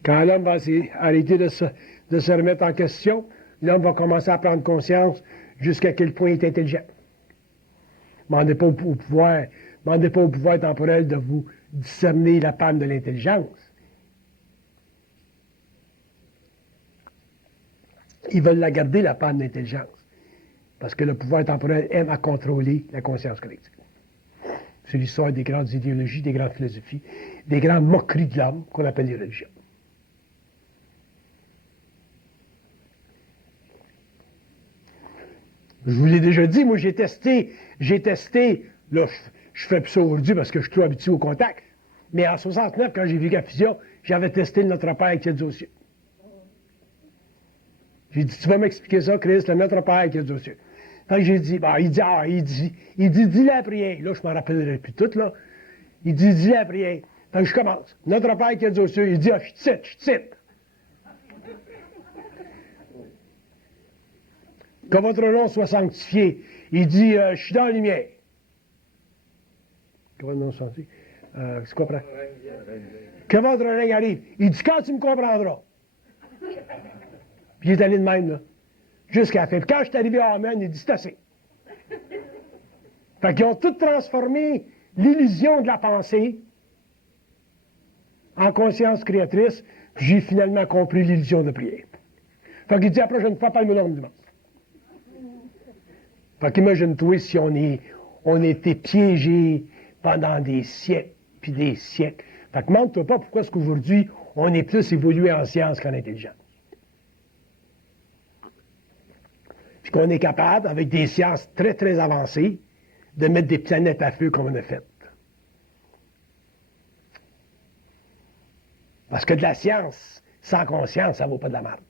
Quand l'homme va arrêter de se remettre en question, l'homme va commencer à prendre conscience jusqu'à quel point il est intelligent. Demandez pas demandez pas au pouvoir temporel de vous discerner la panne de l'intelligence. Ils veulent la garder, la panne d'intelligence. Parce que le pouvoir temporel aime à contrôler la conscience collective. C'est l'histoire des grandes idéologies, des grandes philosophies, des grandes moqueries de l'homme qu'on appelle les religions. Je vous l'ai déjà dit, moi j'ai testé, là je fais plus ça aujourd'hui parce que je suis trop habitué au contact, mais en 69, quand j'ai vu la fusion, j'avais testé le Notre Père qui est aux cieux. J'ai dit, tu vas m'expliquer ça, Christ, le Notre Père qui est aux cieux. Fait que j'ai dit, il dit, dis la prière. Là, je m'en rappellerai plus tout, là. Il dit, dis la prière. Fait que je commence. Notre Père qui est aux cieux, il dit, ah, je cite. Que votre nom soit sanctifié. Il dit, je suis dans la lumière. Que votre nom soit sanctifié. Tu comprends? Que votre règne arrive. Il dit, quand tu me comprendras. Puis il est allé de même, là. Jusqu'à la fin. Puis quand je suis arrivé à Amen, il dit, c'est assez. Fait qu'ils ont tout transformé l'illusion de la pensée en conscience créatrice, puis j'ai finalement compris l'illusion de prière. Fait qu'il dit, la prochaine fois, parle-moi le nom du monde. Fait qu'imagine-toi si on était piégés pendant des siècles, puis des siècles. Fait que demande-toi pas pourquoi est-ce qu'aujourd'hui, on est plus évolué en science qu'en intelligence. Puis qu'on est capable, avec des sciences très, très avancées, de mettre des planètes à feu comme on a fait. Parce que de la science, sans conscience, ça vaut pas de la merde.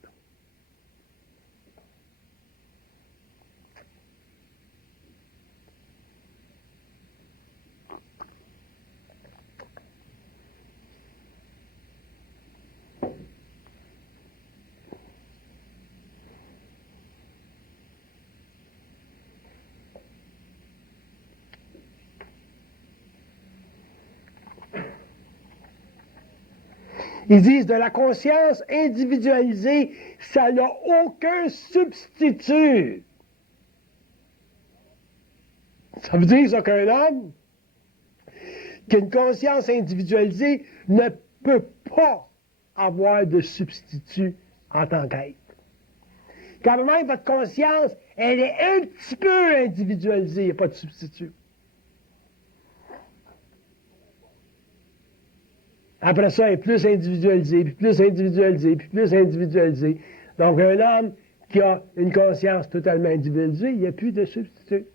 Ils disent de la conscience individualisée, ça n'a aucun substitut. Ça veut dire ça qu'un homme qui a une conscience individualisée ne peut pas avoir de substitut en tant qu'être. Quand même votre conscience, elle est un petit peu individualisée, il n'y a pas de substitut. Après ça, elle est plus individualisée, puis plus individualisée, puis plus individualisée. Donc, un homme qui a une conscience totalement individualisée, il n'y a plus de substitut.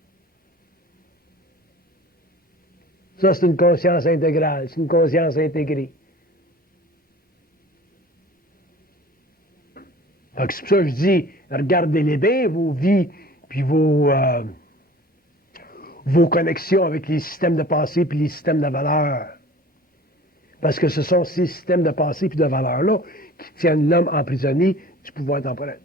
Ça, c'est une conscience intégrale, c'est une conscience intégrée. Donc, c'est pour ça que je dis, regardez-les bien, vos vies, puis vos connexions avec les systèmes de pensée puis les systèmes de valeurs. Parce que ce sont ces systèmes de pensée et de valeurs-là qui tiennent l'homme emprisonné du pouvoir temporel.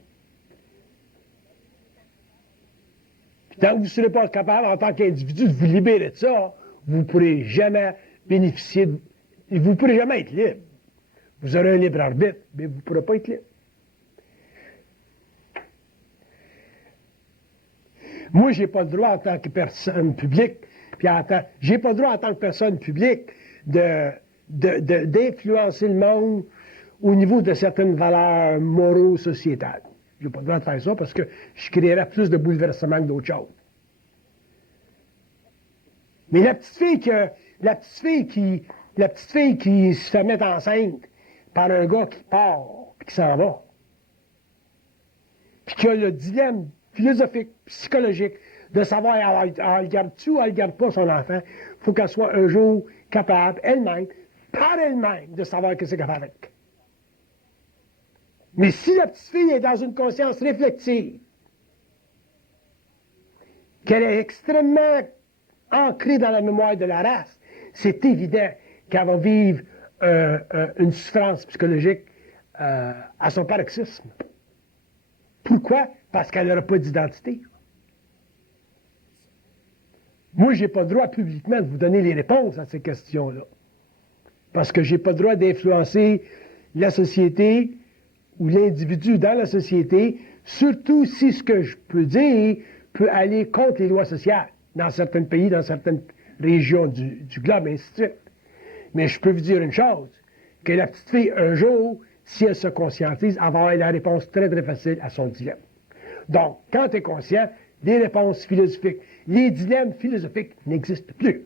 Puis tant que vous ne serez pas capable, en tant qu'individu, de vous libérer de ça, vous ne pourrez jamais bénéficier, vous ne pourrez jamais être libre. Vous aurez un libre arbitre, mais vous ne pourrez pas être libre. Moi, je n'ai pas le droit en tant que personne publique, puis j'ai pas le droit en tant que personne publique d'influencer le monde au niveau de certaines valeurs moraux-sociétales. Je n'ai pas le droit de faire ça parce que je créerais plus de bouleversements que d'autres choses. Mais la petite fille qui se fait mettre enceinte par un gars qui part et qui s'en va, puis qui a le dilemme philosophique, psychologique, de savoir elle garde-tu ou elle garde pas son enfant, il faut qu'elle soit un jour capable, elle-même, par elle-même, de savoir ce qu'elle fait avec. Mais si la petite fille est dans une conscience réflexive, qu'elle est extrêmement ancrée dans la mémoire de la race, c'est évident qu'elle va vivre une souffrance psychologique à son paroxysme. Pourquoi? Parce qu'elle n'aura pas d'identité. Moi, je n'ai pas le droit publiquement de vous donner les réponses à ces questions-là. Parce que je n'ai pas le droit d'influencer la société ou l'individu dans la société, surtout si ce que je peux dire peut aller contre les lois sociales. dans certains pays, dans certaines régions du globe, et ainsi de suite. Mais je peux vous dire une chose, que la petite fille, un jour, si elle se conscientise, elle va avoir la réponse très, très facile à son dilemme. Donc, quand tu es conscient, les réponses philosophiques, les dilemmes philosophiques n'existent plus.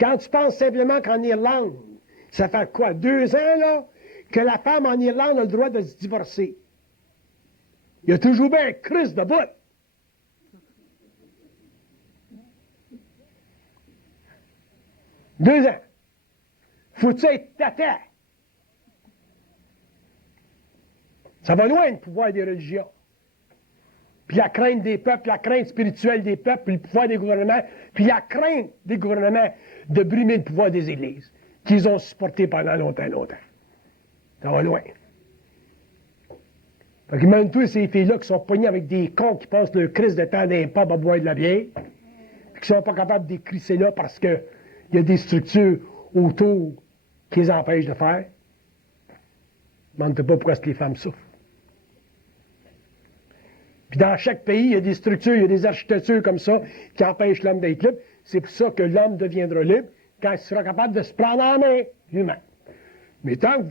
Quand tu penses simplement qu'en Irlande, ça fait quoi, 2 ans, là, que la femme en Irlande a le droit de se divorcer. Il y a toujours bien un Christ de bout. Deux ans. Faut-tu être tata? Ça va loin, le pouvoir des religions. Puis la crainte des peuples, la crainte spirituelle des peuples, puis le pouvoir des gouvernements, puis la crainte des gouvernements de brimer le pouvoir des églises, qu'ils ont supporté pendant longtemps. Ça va loin. Fait que même tous ces filles-là qui sont pognées avec des cons qui passent le crise de temps d'un pub à boire de la bière, puis qui sont pas capables d'écrisser là parce qu'il y a des structures autour qui les empêchent de faire. Demande-toi pas pourquoi les femmes souffrent. Puis dans chaque pays, il y a des structures, il y a des architectures comme ça qui empêchent l'homme d'être libre. C'est pour ça que l'homme deviendra libre quand il sera capable de se prendre en main lui-même. Mais tant que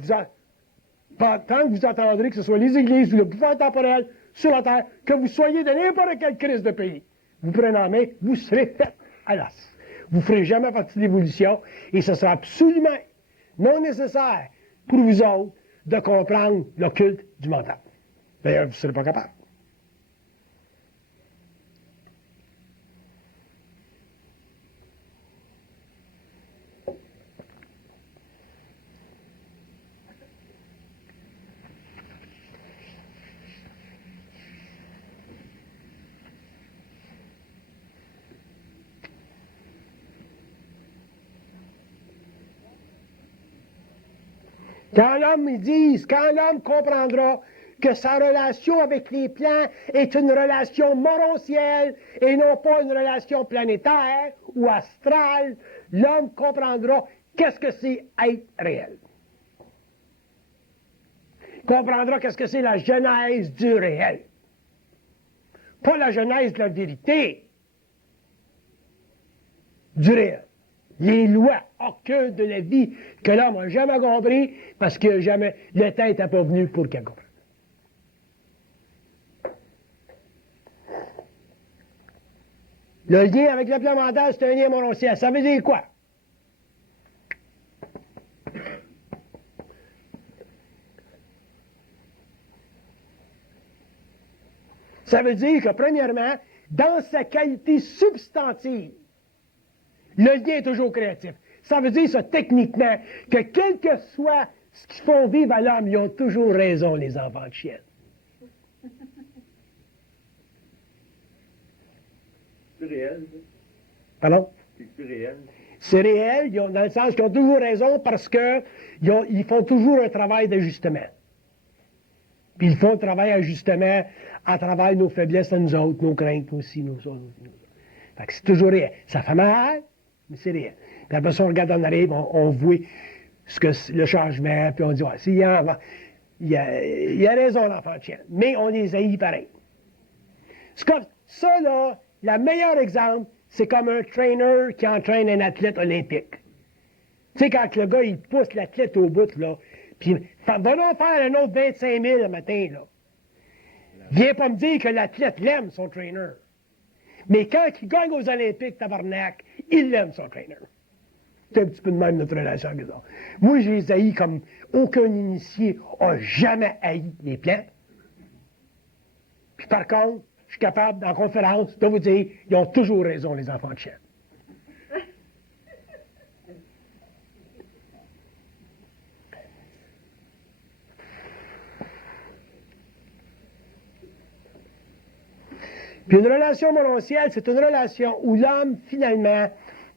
vous entendrez que ce soit les églises ou le pouvoir temporel sur la terre, que vous soyez de n'importe quelle crise de pays, vous prenez en main, vous serez fait à l'as. Vous ne ferez jamais partie de l'évolution et ce sera absolument non nécessaire pour vous autres de comprendre le culte du mental. D'ailleurs, vous ne serez pas capable. Quand l'homme comprendra que sa relation avec les plans est une relation morontielle et non pas une relation planétaire ou astrale, l'homme comprendra qu'est-ce que c'est être réel. Il comprendra qu'est-ce que c'est la genèse du réel. Pas la genèse de la vérité, du réel. Les lois occultes de la vie que l'homme n'a jamais compris parce que jamais le temps n'était pas venu pour qu'elle comprenne. Le lien avec le plan mental, c'est un lien morontiel. Ça veut dire quoi? Ça veut dire que, premièrement, dans sa qualité substantive, le lien est toujours créatif. Ça veut dire, ça, techniquement, que quel que soit ce qu'ils font vivre à l'homme, ils ont toujours raison, les enfants de chienne. C'est réel, ça? Pardon? C'est réel. C'est réel, dans le sens qu'ils ont toujours raison parce qu'ils font toujours un travail d'ajustement. Puis ils font un travail d'ajustement à travers nos faiblesses à nous autres, nos craintes aussi, nos autres. Fait que c'est toujours réel. Ça fait mal, mais c'est réel. Puis après ça, on regarde en arrière, on voit le changement, puis on dit, ouais, il y a raison, l'enfant de chien. Mais on les haït pareil. C'est comme ça, là, le meilleur exemple, c'est comme un trainer qui entraîne un athlète olympique. Tu sais, quand le gars, il pousse l'athlète au bout, là, puis va donc faire un autre 25 000 le matin, là. Viens pas me dire que l'athlète l'aime, son trainer. Mais quand il gagne aux Olympiques, tabarnak, il l'aime, son trainer. C'est un petit peu de même notre relation avec eux autres. Moi, je les haïs comme aucun initié n'a jamais haï les plantes. Puis par contre, je suis capable, en conférence, de vous dire, ils ont toujours raison, les enfants de chien. Puis une relation morontielle, c'est une relation où l'homme, finalement,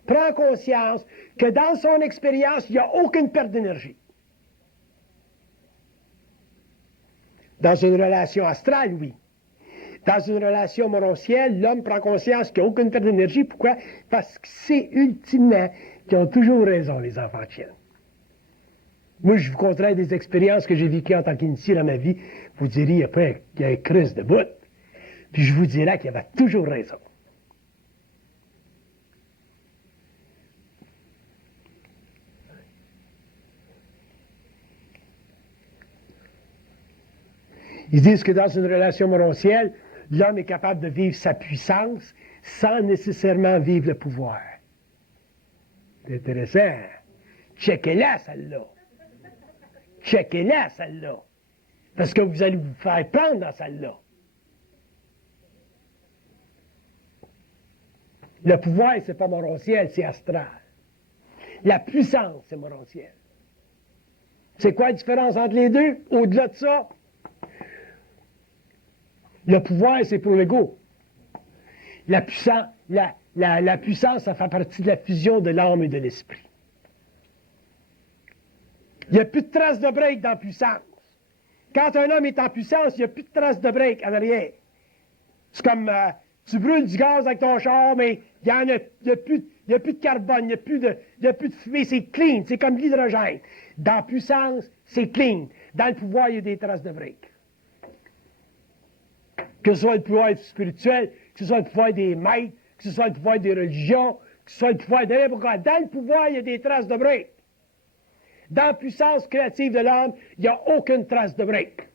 prend conscience que dans son expérience, il n'y a aucune perte d'énergie. Dans une relation astrale, oui. Dans une relation morontielle, l'homme prend conscience qu'il n'y a aucune perte d'énergie. Pourquoi? Parce que c'est ultimement qui ont toujours raison, les enfants de chienne. Moi, je vous conterai des expériences que j'ai vécues en tant qu'initié dans ma vie. Vous diriez, il y a pas un Christ de bout. Puis je vous dirais qu'il avait toujours raison. Ils disent que dans une relation morontielle, l'homme est capable de vivre sa puissance sans nécessairement vivre le pouvoir. C'est intéressant. Checkez-la, celle-là. Checkez-la, celle-là. Parce que vous allez vous faire prendre dans celle-là. Le pouvoir, c'est pas morontiel, c'est astral. La puissance, c'est morontiel. C'est quoi la différence entre les deux? Au-delà de ça, le pouvoir, c'est pour l'ego. La puissance, ça fait partie de la fusion de l'âme et de l'esprit. Il n'y a plus de trace de break dans la puissance. Quand un homme est en puissance, il n'y a plus de trace de break en arrière. C'est comme tu brûles du gaz avec ton char, mais il n'y a plus de carbone, il n'y a plus de fumée, c'est clean, c'est comme l'hydrogène. Dans la puissance, c'est clean. Dans le pouvoir, il y a des traces de break. Que ce soit le pouvoir spirituel, que ce soit le pouvoir des maîtres, que ce soit le pouvoir des religions, que ce soit le pouvoir de n'importe quoi. Dans le pouvoir, il y a des traces de break. Dans la puissance créative de l'homme, il n'y a aucune trace de break.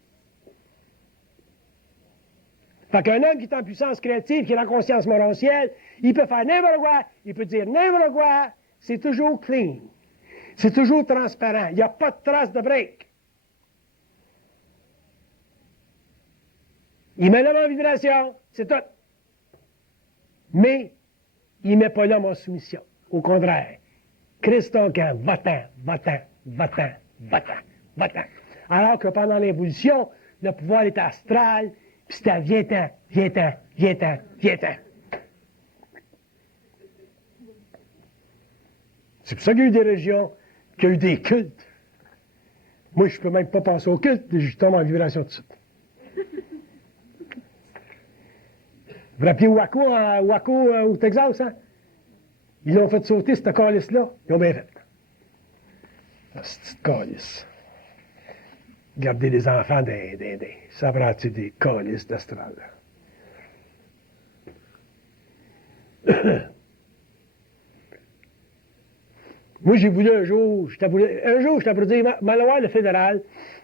Fait qu'un homme qui est en puissance créative, qui est en conscience morontielle, il peut faire n'importe quoi, il peut dire n'importe quoi, c'est toujours clean. C'est toujours transparent. Il n'y a pas de trace de break. Il met l'homme en vibration, c'est tout. Mais, il ne met pas l'homme en soumission. Au contraire. Christ ton camp, va-t'en, va-t'en, va-t'en, va-t'en, va-t'en. Alors que pendant l'évolution, le pouvoir est astral, puis c'était viens-t'en, viens-t'en, viens-t'en, viens-t'en. C'est pour ça qu'il y a eu des régions, qu'il y a eu des cultes. Moi, je ne peux même pas penser au culte, je tombe en vibration tout de suite. Vous vous rappelez Waco au Texas, hein? Ils l'ont fait sauter, cette calice-là. Ils ont bien fait. Ah, cette petite calice. Garder les enfants ça prend-tu des calices d'astral. Moi, j'ai voulu un jour, j'étais pour dire, m'aller le fédéral,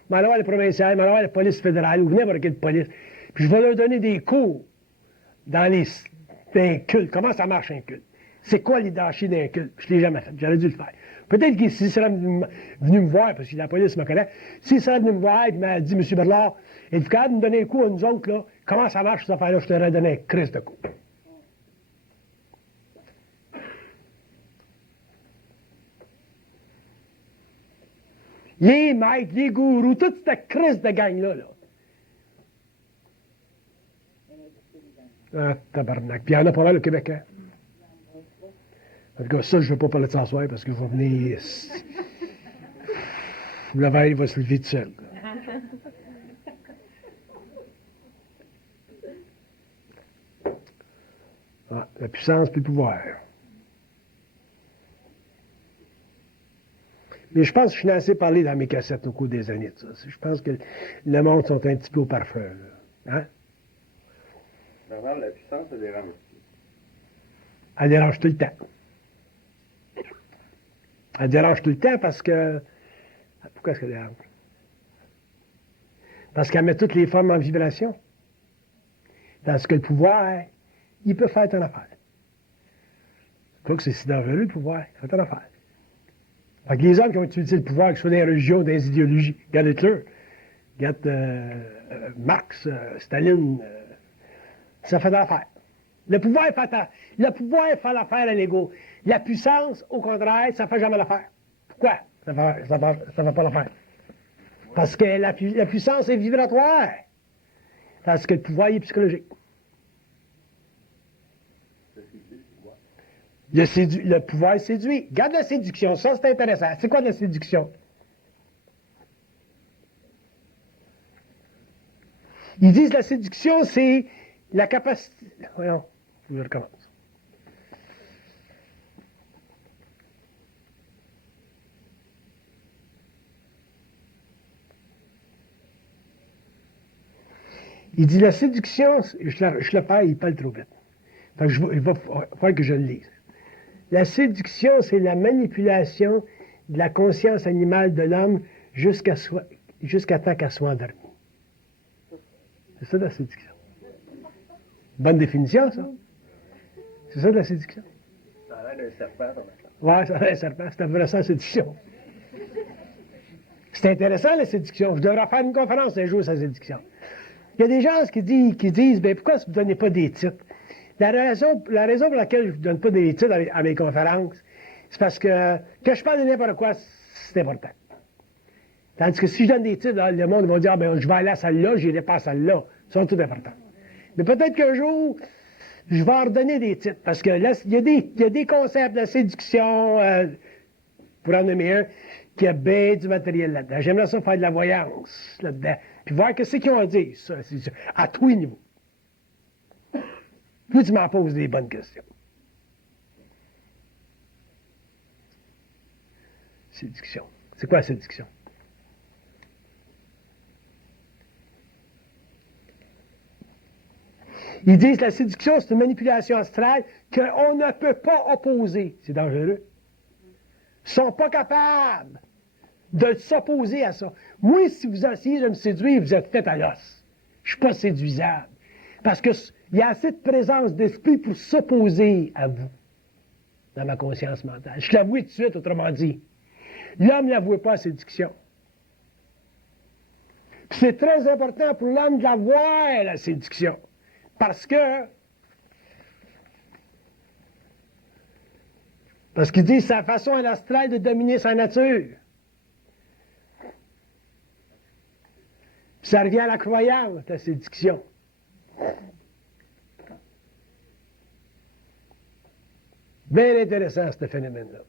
m'aller le provincial, m'aller la police fédérale, ou n'importe quelle police, puis je vais leur donner des cours dans un culte. Comment ça marche un culte? C'est quoi l'hierarchie d'un culte? Je ne l'ai jamais fait. J'aurais dû le faire. Peut-être que s'il serait venu me voir, parce que la police me connaît, s'il serait venu me voir et m'a dit, M. Berlard, êtes-vous capable de me donner un coup à nous autres, là? Comment ça marche, cette affaire-là? Je t'aurais donné un Christ de coup. Les maîtres, les gourous, toute cette Christ de gang-là, là. Ah, tabarnak. Puis il y en a pas mal au Québec, hein? En tout cas, ça, je ne veux pas parler de ça ce soir parce que je vais venir. La veille va se lever tout seul. Ah, la puissance puis le pouvoir. Mais je pense que je suis assez parlé dans mes cassettes au cours des années de ça. Je pense que le monde sont un petit peu au parfum. Là. Hein? Bernard, la puissance, elle dérange. Elle dérange tout le temps. Elle dérange tout le temps parce que... Pourquoi est-ce qu'elle dérange? Parce qu'elle met toutes les formes en vibration. Parce que le pouvoir, il peut faire ton affaire. Quoi que c'est si dangereux, le pouvoir, il fait ton affaire. Fait que les hommes qui ont utilisé le pouvoir, que ce soit dans les religions, dans les idéologies, regarde Hitler, regarde Marx, Staline, ça fait de l'affaire. Le pouvoir fait l'affaire à l'ego. La puissance, au contraire, ça ne fait jamais l'affaire. Pourquoi? Ça ne fait pas l'affaire. Parce que la puissance est vibratoire. Parce que le pouvoir est psychologique. Le pouvoir séduit. Regarde la séduction, ça c'est intéressant. C'est quoi de la séduction? Ils disent que la séduction, c'est la capacité... Voyons, je recommence. Il dit la séduction, je le perds, il parle trop vite. Fait que il va falloir que je le lise. La séduction, c'est la manipulation de la conscience animale de l'homme jusqu'à temps qu'elle soit endormie. C'est ça la séduction. Bonne définition, ça. C'est ça la séduction. Ça a l'air d'un serpent, ton machin. Ouais, ça a l'air serpent. C'est intéressant la séduction. C'est intéressant la séduction. Je devrais faire une conférence un jour sur la séduction. Il y a des gens qui disent ben, pourquoi vous ne donnez pas des titres? La raison pour laquelle je ne donne pas des titres à mes conférences, c'est parce que je parle de n'importe quoi, c'est important. Tandis que si je donne des titres, là, le monde va dire ben, je vais aller à celle-là, je n'irai pas à celle-là. Ils sont tout importants. Mais peut-être qu'un jour, je vais en redonner des titres. Parce que là, il y a des concepts de séduction, pour en nommer un, qui a bien du matériel là-dedans. J'aimerais ça faire de la voyance là-dedans. Puis voir ce qu'ils ont à dire, ça, à tous les niveaux. Puis tu m'en poses des bonnes questions. Séduction. C'est quoi la séduction? Ils disent que la séduction, c'est une manipulation astrale qu'on ne peut pas opposer. C'est dangereux. Ils ne sont pas capables de s'opposer à ça. Moi, si vous essayez de me séduire, vous êtes fait à l'os. Je ne suis pas séduisable. Parce qu'il y a assez de présence d'esprit pour s'opposer à vous dans ma conscience mentale. Je l'avoue tout de suite, autrement dit. L'homme n'avoue pas la séduction. Puis c'est très important pour l'homme de l'avoir, la séduction. Parce qu'il dit sa façon astrale de dominer sa nature. Puis ça revient à la croyance, la séduction. Bien intéressant, ce phénomène-là.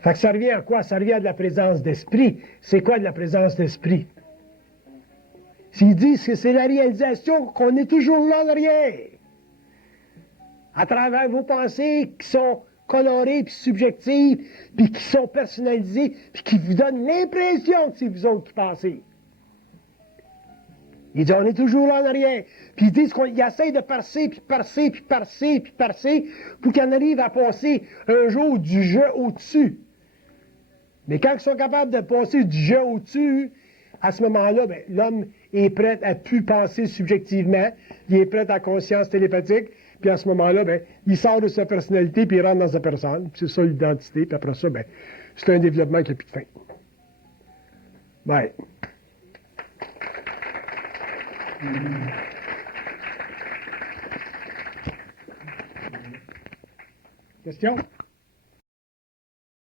Fait que ça revient à quoi? Ça revient à de la présence d'esprit. C'est quoi de la présence d'esprit? S'ils disent que c'est la réalisation qu'on est toujours là derrière, à travers vos pensées qui sont colorées, puis subjectives, puis qui sont personnalisées, puis qui vous donnent l'impression que c'est vous autres qui pensez. Ils disent, on est toujours là en arrière. Puis ils disent qu'ils essayent de percer, puis percer, puis percer, puis percer, pour qu'on arrive à passer un jour du jeu au-dessus. Mais quand ils sont capables de passer du jeu au-dessus, à ce moment-là, ben, l'homme est prêt à plus penser subjectivement, il est prêt à la conscience télépathique, puis à ce moment-là, ben, il sort de sa personnalité, puis il rentre dans sa personne, puis c'est ça l'identité, puis après ça, ben, c'est un développement qui n'a plus de fin. Ouais. Question?